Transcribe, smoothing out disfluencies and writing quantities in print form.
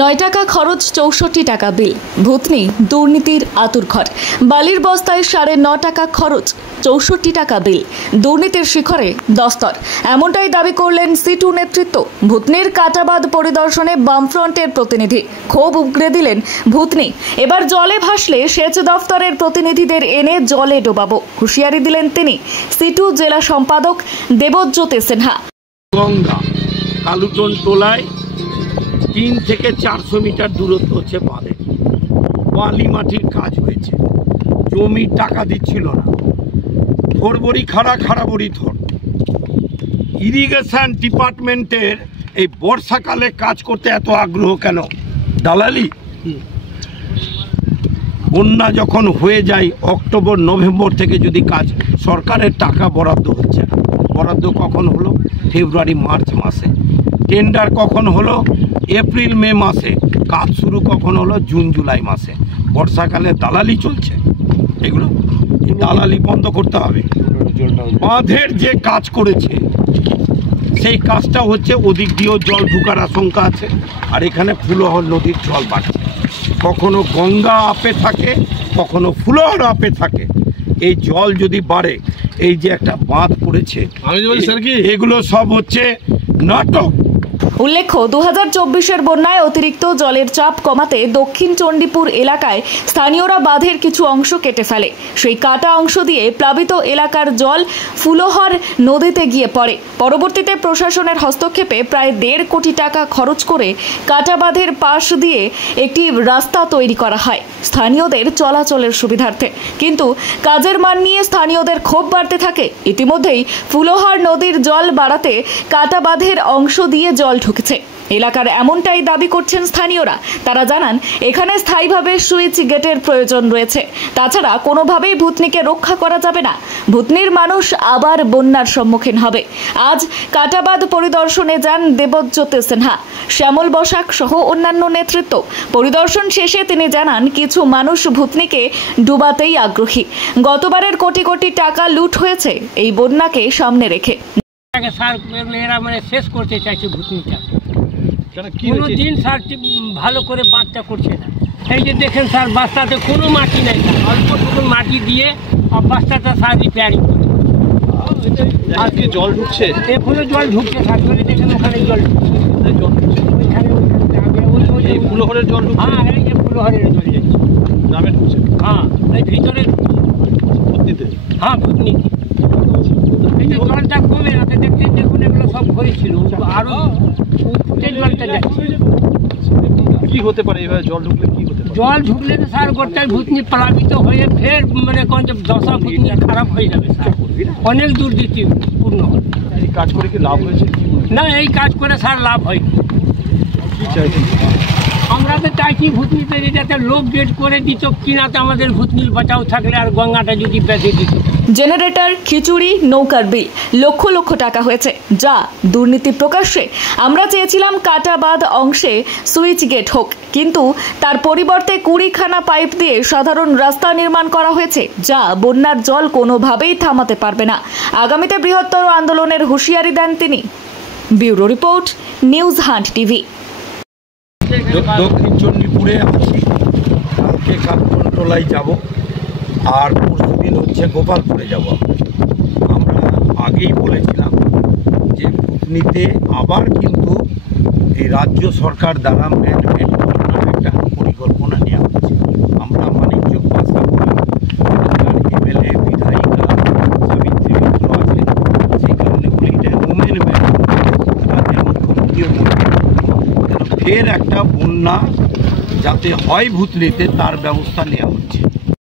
9 টাকা খরচ 64 টাকা বিল। ভূতনি দুর্নীতির আতুরঘর। বালির বস্তায় 9.5 টাকা খরচ 64 টাকা বিল। দুর্নীতির শিখরে দস্তর, এমনটাই দাবি করলেন সিটু নেতৃত্ব। ভূতনির কাটাবাদ পরিদর্শনে বামফ্রন্টের প্রতিনিধি ক্ষোভ উগরে দিলেন ভূতনি। এবার জলে ভাসলে সেচ দফতরের প্রতিনিধিদের এনে জলে ডোবাবো হুঁশিয়ারি দিলেন তিনি। সিটু জেলা সম্পাদক দেবজ্যোতি সিনহা। গঙ্গা কালুটন টোলায় 3 থেকে 400 মিটার দূরত্ব হচ্ছে বাঁধে। বালি মাটির কাজ হয়েছে, জমি টাকা দিচ্ছিল না, থরবরি খাড়া বড়ি থর। ইরিগেশন ডিপার্টমেন্টের এই বর্ষাকালে কাজ করতে এত আগ্রহ কেন? দালালি। বন্যা যখন হয়ে যায় অক্টোবর নভেম্বর থেকে যদি কাজ, সরকারের টাকা বরাদ্দ হচ্ছে না। বরাদ্দ কখন হলো? ফেব্রুয়ারি মার্চ মাসে। টেন্ডার কখন হলো? এপ্রিল মে মাসে। কাজ শুরু কখন হলো? জুন জুলাই মাসে। বর্ষাকালে দালালি চলছে। এগুলো দালালি বন্ধ করতে হবে। বাঁধের যে কাজ করেছে সেই কাজটা হচ্ছে ওদিক দিয়েও জল ঢুকার আশঙ্কা আছে, আর এখানে ফুলহর নদীর জল বাড়ছে। কখনো গঙ্গা আপে থাকে, কখনো ফুলহর আপে থাকে। এই জল যদি বাড়ে, এই যে একটা বাঁধ পড়েছে, এগুলো সব হচ্ছে নাটক। উল্লেখ্য 2024-এর বন্যায় অতিরিক্ত জলের চাপ কমাতে দক্ষিণ চণ্ডীপুর এলাকায় স্থানীয়রা বাঁধের কিছু অংশ কেটে ফেলে। সেই কাটা অংশ দিয়ে প্লাবিত এলাকার জল ফুলহর নদীতে গিয়ে পড়ে। পরবর্তীতে প্রশাসনের হস্তক্ষেপে প্রায় 1.5 কোটি টাকা খরচ করে কাটা বাঁধের পাশ দিয়ে একটি রাস্তা তৈরি করা হয় স্থানীয়দের চলাচলের সুবিধার্থে। কিন্তু কাজের মান নিয়ে স্থানীয়দের ক্ষোভ বাড়তে থাকে। ইতিমধ্যেই ফুলহর নদীর জল বাড়াতে কাটা বাঁধের অংশ দিয়ে জল ঢুকেছে এলাকার, এমনটাই দাবি করছেন স্থানীয়রা। তারা জানান এখানে স্থায়ীভাবে সুইচ গেটের প্রয়োজন রয়েছে। তাছাড়া কোনোভাবেই ভূতনিকে রক্ষা করা যাবে না। ভূতনির মানুষ আবার বন্যার সম্মুখীন হবে। আজ কাটাবাদ পরিদর্শনে যান দেবজ্যোতি সিনহা, শ্যামল বসাক সহ অন্যান্য নেতৃত্ব। পরিদর্শন শেষে তিনি জানান কিছু মানুষ ভূতনিকে ডুবাতেই আগ্রহী। গতবারের কোটি কোটি টাকা লুট হয়েছে এই বন্যাকে সামনে রেখে। এরা শেষ করতে চাইছে ভূতনিটা। কোনোদিন স্যার ভালো করে বাঁধটা করছে না। এই যে দেখেন স্যার, বাস্তাতে কোনো মাটি নেই, অল্প টুকু মাটি দিয়ে বাস্তাটা স্যার রিপেয়ারিং করছে। আজকে জল ঢুকছে, এখনো জল ঢুকছে স্যার। ধরে দেখেন ওখানে জল ঢুকছে, ফুলহরের জল ঢুকছে। হ্যাঁ, এই যে ফুলহরের জল যাচ্ছে গ্রামে ঢুকছে। হ্যাঁ, এই ভিতরে ভূতনিতে। হ্যাঁ, ভূতনি। এই যে জলটা কমে আছে, দেখছেন, দেখুন এগুলো সব ভরেছিল, আরো জলটা যাচ্ছে। কি হতে পারে এইভাবে জল ঢুকলে? কি হতে পারে? জল ঢুকলে তো স্যার গোটাই ভূতনি প্লাবিত হয়ে ফের কোন যে দশা ভূতনি খারাপ হয়ে যাবে স্যার, অনেক দুর্নীতিপূর্ণ। এই কাজ করে কি লাভ হয়েছে? না, এই কাজ করে স্যার লাভ হয়নি। কি চাইছেন? আমরা তো চাইছি ভূতনিতে যাতে লোক গেট করে দিত, কিনাতে আমাদের ভূতনির বাঁচাও থাকলে, আর গঙ্গাটা যদি বেঁধে দিত। জেনারেটর, খিচুড়ি, নৌকার বিল লক্ষ লক্ষ টাকা হয়েছে, যা দুর্নীতি প্রকাশ্যে। আমরা চেয়েছিলাম কাটাবাদ অংশে সুইচ গেট হোক, কিন্তু তার পরিবর্তে 20খানা পাইপ দিয়ে সাধারণ রাস্তা নির্মাণ করা হয়েছে, যা বন্যার জল কোনোভাবেই থামাতে পারবে না। আগামীতে বৃহত্তর আন্দোলনের হুঁশিয়ারি দেন তিনি। Bureau report, news hunt TV. দক্ষিণ চণ্ডীপুরে আছি, কালকে কালুটন টোলায় যাব, আর পরশুদিন হচ্ছে গোপালপুরে যাব। আমরা আগেই বলেছিলাম যে ভূতনিতে আবার কিন্তু এই রাজ্য সরকার দ্বারা ম্যানমেড বন্যার একটা পরিকল্পনা নেওয়া হচ্ছে। আমরা মানিকচক ভাষা করি, এমএলএ, বিধায়িকা, সাবিত্রী মিত্র আছেন, সেই কারণে বলি এটা ওমেন ম্যান। রাজ্যের মুখ্যমন্ত্রীও বলছেন ফের একটা বন্যা যাতে হয় ভূতনিতে, তার ব্যবস্থা নেওয়া হচ্ছে।